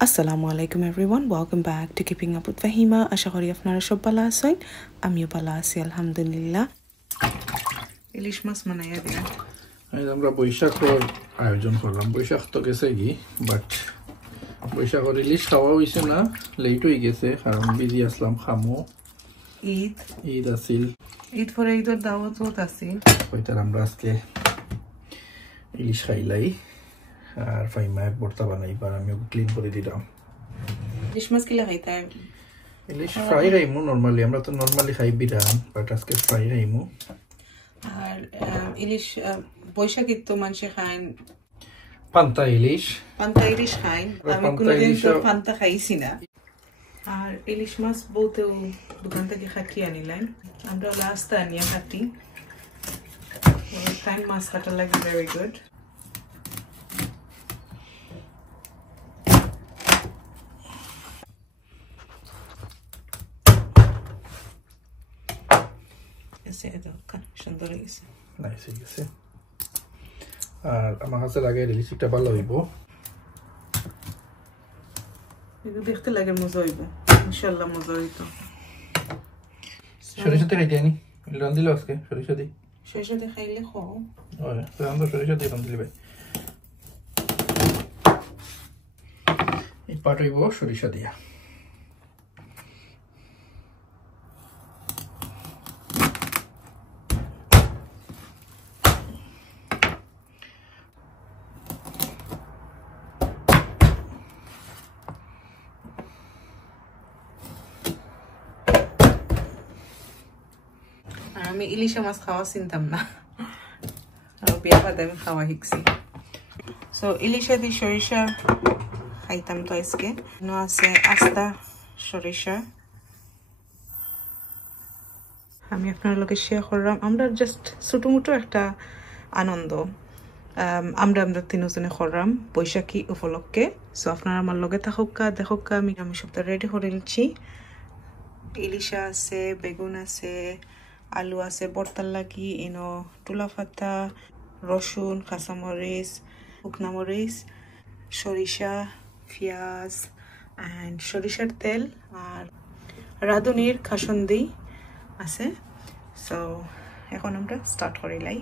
Assalamualaikum everyone, welcome back to Keeping Up with Fahima. আশা করি আপনারা সব ভালো আছেন, আমিও ভালো আছি আলহামদুলিল্লাহ। ইলিশ মাছ বানাইয়া দিলাম। আমরা বৈশাখের আয়োজন করলাম। বৈশাখ তো গেছে কি, বাট বৈশাখের ইলিশ খাওয়া হয়েছে না, লেট হয়ে গেছে কারণ বিজি আসলাম খামো। ঈদ আসিল, ঈদ পরে ঈদের দাওয়াত আছিল। ওইটার আমরা আজকে ইলিশ খাইলাই আর ফাইমা এক ভর্তা বানাইবার আমি ক্লিন করে দিলাম। ইলিশ মাছ কিলা খাইতে? ইলিশ ফ্রাই খাইমু নরমালি, আমরা তো নরমালি খাই বিরাম, বাট আজকে ফ্রাই খাইমু। আর ইলিশ বৈশাখী তো মানুষে খায় পান্তা ইলিশ খায়, আমি কোনোদিন তো পান্তা খাইছি না। আর ইলিশ মাছ বলতে দোকান থেকে খাটিয়ে আনিলাম, আমরা লাস্ট আনিয়া খাটি। টাইম মাছ কাটার লাগে ভেরি গুড। সুন্দর হয়েছে, নাইস হয়ে গেছে। আর আমার কাছে লাগে ইলিশটা ভালো হইব, দেখতে লাগে মজা হইব, ইনশাআল্লাহ মজা হইতো। সরিষা দিয়ে খাইতে আনি রান্ধিল আজকে, সরিষা দিয়ে খাইলে খাও। তো আমরা সরিষা দিয়ে রান্ধিলি ভাই। এই পাট হইব সরিষা দিয়া। আমি ইলিশা মাছ খাওয়া চিনতাম না, আর বিয়া বাদে আমি খাওয়া শিখছি। সো ইলিশা দিয়ে সরিষা খাইতাম তো আজকে। আছে আস্তা সরিষা, আমি আপনার লোকে শেয়ার করলাম। আমরা জাস্ট ছোট মোটো একটা আনন্দ আমরা তিনজনে করলাম বৈশাখী উপলক্ষে। সো আপনারা আমার লগে থাকুকা দেখুকা, আমি সবটা রেডি করে নিচ্ছি। ইলিশা আছে, বেগুন আছে, আলু আছে বর্তার লাগি, টুলা পাতা, রসুন, কাঁচামরিচ, শুকনা মরিচ, সরিষা, পেঁয়াজ অ্যান্ড সরিষার তেল আর রাঁধুনির খাসন্দি আছে। সো এখন আমরা স্টার্ট করিলাই।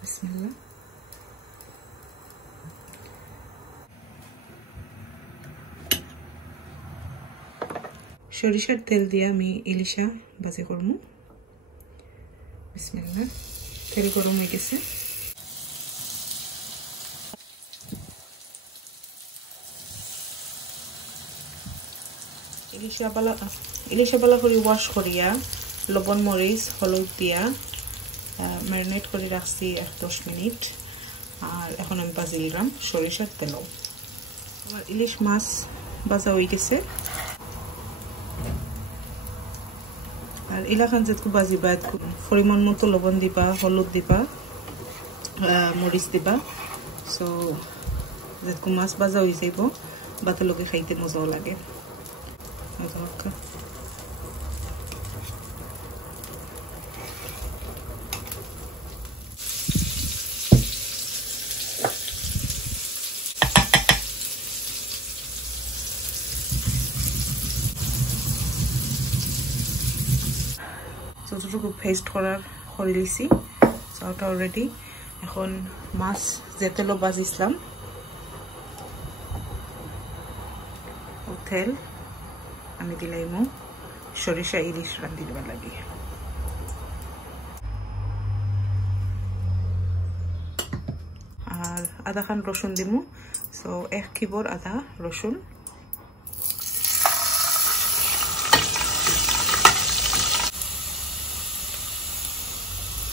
বিসমিল্লাহ। সরিষার তেল দিয়ে আমি ইলিশা ভাজি করবো। বিসমিল্লাহ। তেল গরম হয়ে গেছে, ইলিশা বালা করে ওয়াশ করিয়া লবণ মরিচ হলুদ দিয়া ম্যারিনেট করে রাখছি 10 মিনিট। আর এখন আমি ভাজি দিলাম সরিষার তেলও। আমার ইলিশ মাছ ভাজা হয়ে গেছে। আর এলাকান যেটুকু বাজিবা পরিমাণ মতো লবণ দিবা, হলুদ দিবা, মরিচ দিবা। সো যেটুকু মাছ ভাজা হয়ে যাইব, ভাতের লগে খাইতে মজাও লাগে। যতটুকু পেস্ট করে লিছি, ওটা অলরেডি। এখন মাছ যে তেলও ভাজিছিলাম ও তেল আমি দিলাইমু সরিষা ইলিশ রান্ধি দিবার লাগে। আর আধা খান রসুন দিমু। সো 1 কিবোর আদা রসুন,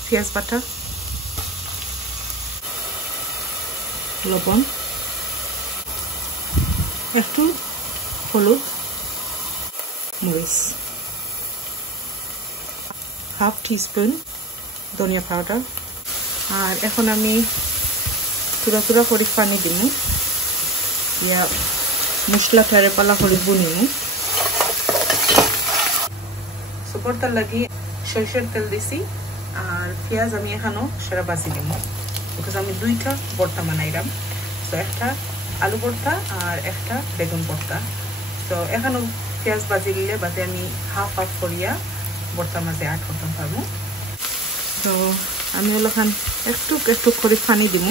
পেঁয়াজ বাটা, লবণ, একটু হলুদ, মরিচ, হাফ টিস্পুন ধনিয়া পাউডার। আর এখন আমি তুরা তুরা করে পানি দিব, ইয়া মশলা ঠারে পালা করে বুনিমু। ভর্তার লাগি সরিষার তেল দিছি আর পেঁয়াজ আমি এখানো সেটা বাজি দিব বিকজ আমি দুইটা ভর্তা বানাইলাম সো একটা আলু ভর্তা আর একটা বেগুন ভর্তা সো এখানো পেঁয়াজ বাজি দিলে বাদে আমি হাফ হাফ করিয়া ভর্তার মাঝে অ্যাড করতে পারবো তো আমি ওখান একটু একটু করে পানি দিব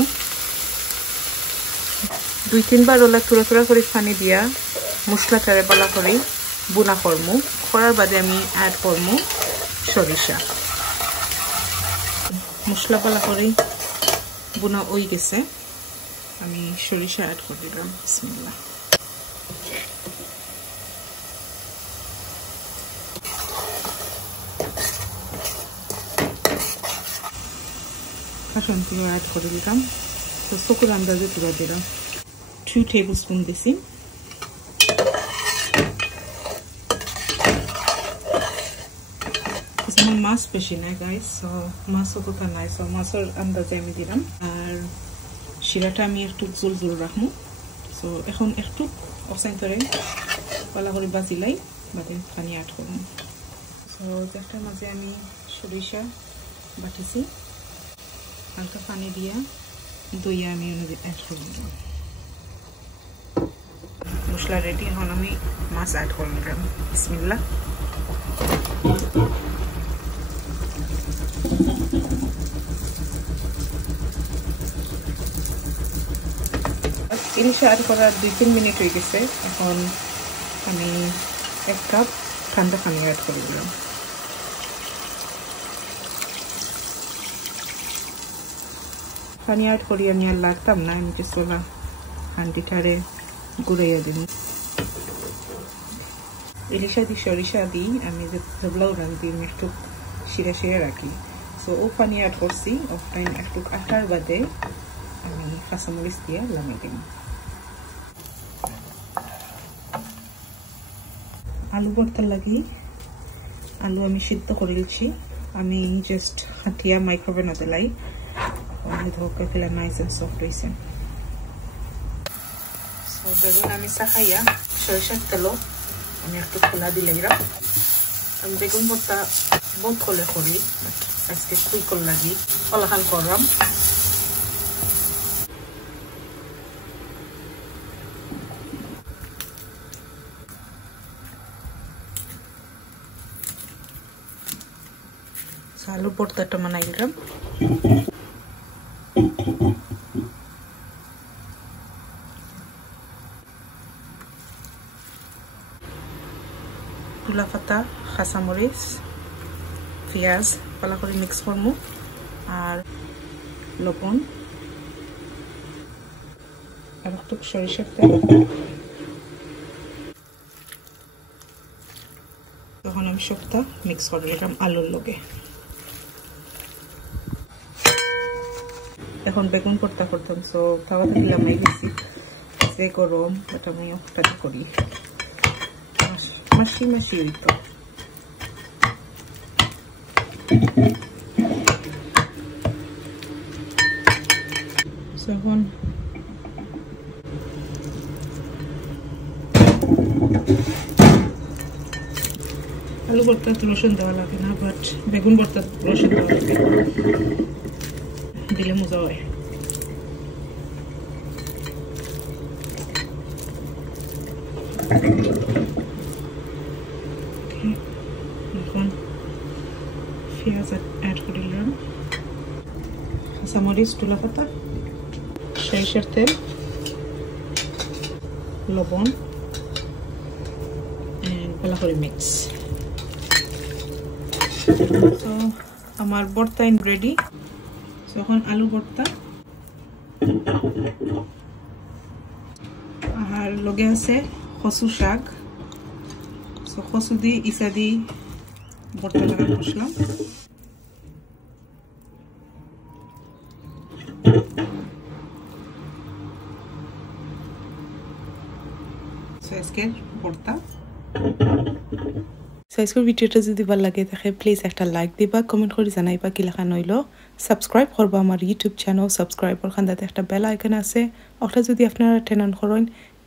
2-3 বার ওলা তুরা তুরা করে পানি দিয়া মশলা টারে বালা করে বুনা করমু করার বাদে আমি অ্যাড করমু সরিষা মশলা বালা করে বুনা হয়ে গেছে আমি সরিষা অ্যাড করে দিলাম বিসমিল্লাহ কাঁচা লঙ্কা অ্যাড করে দিলাম তো চকুর আন্দাজে তুলা দিলাম 2 টেবিলস্পুন দিছি আমার মাছ বেশি নাই গাইস সো মাছও তো নাই সো মাছের আন্দাজে আমি দিলাম আর শিরাটা আমি একটু জল জল রাখবো সো এখন একটু অবসান করে পালা করে বাজিলাই বাদে পানি অ্যাড করব সো একটার মাঝে আমি সরিষা বাটিছি হালকা পানি দিয়া দই আমি অ্যাড করে দিলাম মশলা রেডি এখন আমি মাছ অ্যাড করে দিলাম বিসমিল্লাহ ইলিশ অ্যাড করার 2-3 মিনিট হয়ে গেছে এখন আমি 1 কাপ ঠান্ডা পানি অ্যাড করে দিলাম পানি অ্যাড করি আমি আর লাগতাম না আমি যে সোলা হান্ডিটারে গুড়াইয়া দিন ইলিশা দি সরিষা দিই আমি যে জবলাও রাখি আমি একটু শিরা শিরা রাখি সো ও পানি অ্যাড করছি অফ টাইম একটু আটার বাদে আমি কাঁচামরিচ দিয়ে লাগাই দিই আলু ভর্তার লাগি আলু আমি সিদ্ধ করে দিচ্ছি আমি জাস্ট হাতিয়া মাইক্রোওভেনে দিলাই আমি ধোকা ফেলা নাইস এন্ড সফট হইছে সো বেগুন আমি সাখাইয়া সরিষার তেলও আমি একটু খোলা দিলে আমি বেগুন ভর্তা বহুত খোলে করি আজকে কুই কল লাগি কলাখান করলাম আলু ভর্তাটা বানাই দিলাম তুলা পাতা কাঁচামরিচ পেঁয়াজ পালা করে মিক্স করবো আর লবণ আর একটু সরিষার তেল তখন আমি সবটা মিক্স করে দিলাম আলুর লগে এখন বেগুন ভর্তা করতাম সো তাওয়াতে দিলাম এই গেছি যে গরম এটা আমি একটা করি মাসি মাসি হইতো এখন আলু ভর্তা রসুন দেওয়া লাগে না বাট বেগুন ভর্তা রসুন দেওয়া লাগে দিলে মজা হয় এখন পেঁয়াজ অ্যাড করে দিলাম কাঁচামরিচ তুলা পাতা সরিষার তেল লবণ ভালো করে মিক্স তো আমার ভর্তা রেডি এখন আলু ভর্তা আর লগে আছে কচু শাক কচু দি ইসা দি ভর্তা লাগা করছিলাম আজকের ভর্তা আজকের ভিডিওটা যদি ভালো লাগে থাকে প্লিজ একটা লাইক দিবা কমেন্ট করে জানাইবা কি লেখা নইল সাবস্ক্রাইব করবা আমার ইউটিউব চ্যানেল সাবস্ক্রাইবার খান্দাতে একটা বেল আইকন আছে ওটা যদি আপনারা টেন অন করেন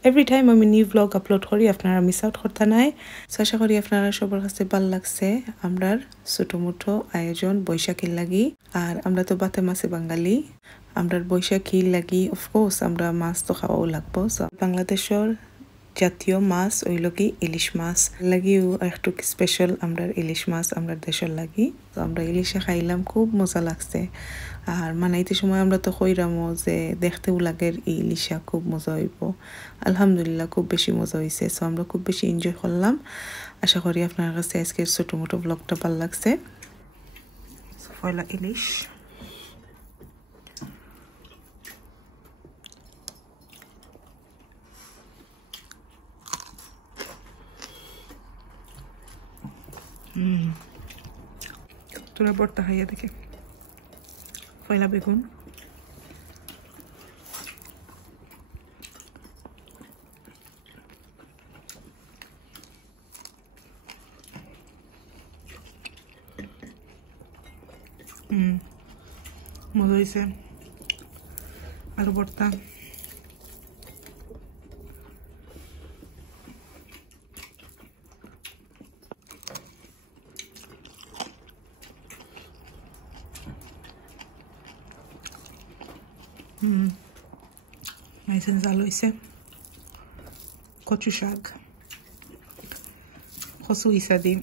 এভরি টাইম আমি নিউ ব্লগ আপলোড করি, আপনারা মিস আউট করতে নাই। সো আশা করি আপনারা সবার কাছে ভালো লাগছে আমরার ছোটো মোটো আয়োজন বৈশাখীর লাগি। আর আমরা তো বাতে মাছে বাঙালি, আমরার বৈশাখীর লাগি অফকোর্স আমরা মাছ তো খাওয়াও লাগবো। সো বাংলাদেশের জাতীয় মাছ ওইল কি ইলিশ মাছ লাগিও একটু স্পেশাল আমরা ইলিশ মাছ আমরা দেশের লাগি। তো আমরা ইলিশে খাইলাম, খুব মজা লাগছে। আর মানাইতে সময় আমরা তো কইরামও যে দেখতেও লাগে ইলিশা খুব মজা হইব। আলহামদুলিল্লাহ খুব বেশি মজা হয়েছে। সো আমরা খুব বেশি এনজয় করলাম। আশা করি আপনার কাছে আজকের ছোটো মোটো ব্লগটা ভালো লাগছে। পয়লা ইলিশ তোরা বর্তা খাইয়া দেখে। পয়লা বেগুন, মজা হয়েছে। আলু ভর্তা, নাইসেন জাল হয়েছে। কচু শাক, কচু ইসা দি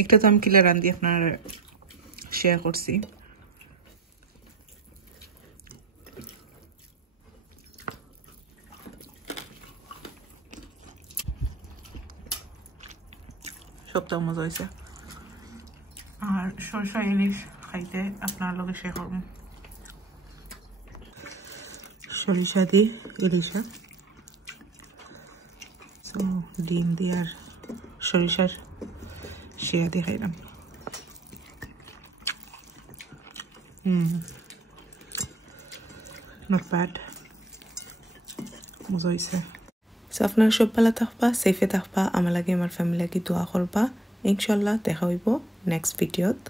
একটা তো আমি কিলা রান্ধি আপনার শেয়ার করছি। সবটাও মজা হয়েছে। আর সরষা ইলিশ খাইতে আপনার লগে শেয়ার করব। সরিষা দিয়ে ইলিশা, তো ডিম দিয়ে আর সরিষার শেয়া দিয়ে খাইলাম। নট ব্যাড, মজা হয়েছে। সো আপনারা সব ভালো থাকবা, সেফে থাকবা, আমার লাগে আমার ফ্যামিলি লাগে দোয়া করবা। ইনশাল্লাহ দেখা হইব নেক্সট ভিডিওত।